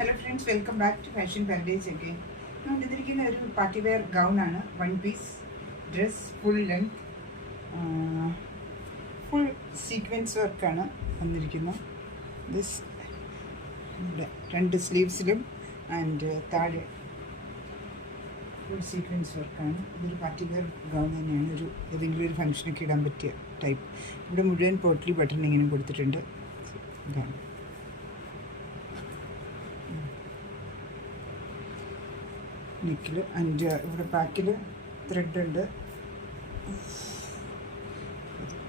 Hello friends, welcome back to Fashion Paradise again. ഞാൻ വന്നിരിക്കുന്ന ഒരു പാർട്ടി വെയർ ഗൗണാണ്. 1 piece dress, full length, full sequence വർക്കാണ് വന്നിരിക്കുന്നത്. ദിസ് ഇവിടെ 2 സ്ലീവ്സിലും ആൻഡ് താഴെ ഫുൾ സീക്വൻസ് വർക്കാണ്. ഇതൊരു പാർട്ടി വെയർ ഗൗൺ തന്നെയാണ്. ഏതെങ്കിലും ഒരു ഫംഗ്ഷനൊക്കെ ഇടാൻ പറ്റിയ ടൈപ്പ്. ഇവിടെ മുഴുവൻ പോട്ട്ലി ബട്ടൺ ഇങ്ങനെ കൊടുത്തിട്ടുണ്ട്. ഇതാണ് നെക്കിൽ. ആൻഡ് ഇവിടെ ബാക്കിൽ ത്രെഡ് ഉണ്ട്.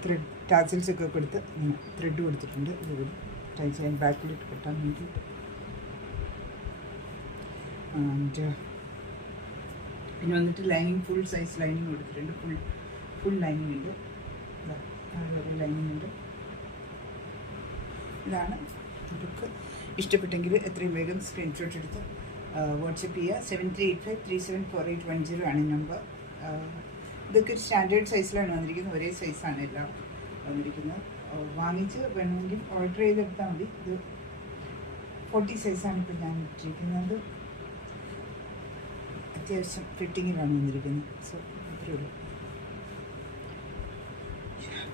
ത്രെഡ് ടാസിൽസ് ഒക്കെ കൊടുത്ത് ഇങ്ങനെ ത്രെഡ് കൊടുത്തിട്ടുണ്ട്. ഇതുകൂടി ട്രൈ ചെയ്യാൻ ബാക്കിലിട്ട് കെട്ടാൻ വേണ്ടിയിട്ട്. ആൻഡ് പിന്നെ വന്നിട്ട് ലൈനിങ്, ഫുൾ സൈസ് ലൈനിങ് കൊടുത്തിട്ടുണ്ട്. ഫുൾ ലൈനിങ് ഉണ്ട്. വളരെ ലൈനിങ് ഉണ്ട്. ഇതാണ് ലുക്ക്. ഇഷ്ടപ്പെട്ടെങ്കിൽ എത്രയും വേഗം സ്ക്രീൻഷോട്ട് എടുത്ത് വാട്സപ്പ് ചെയ്യുക. 7385374810 ആണ് നമ്പർ. ഇതൊക്കെ ഒരു സ്റ്റാൻഡേർഡ് സൈസിലാണ് വന്നിരിക്കുന്നത്. ഒരേ സൈസാണ് എല്ലാം വന്നിരിക്കുന്നത്. വാങ്ങിച്ച് വേണമെങ്കിൽ ഓർഡർ ചെയ്തെടുത്താൽ മതി. ഇത് 40 സൈസാണ് ഇപ്പോൾ ഞാൻ ഇട്ടിരിക്കുന്നത്. അത്യാവശ്യം ഫിറ്റിങ്ങിലാണ് വന്നിരിക്കുന്നത്. സോ അത്രയേ ഉള്ളൂ.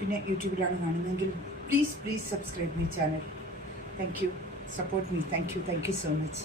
പിന്നെ യൂട്യൂബിലാണ് കാണുന്നതെങ്കിൽ please subscribe my channel. Thank you. Support me. Thank you so much.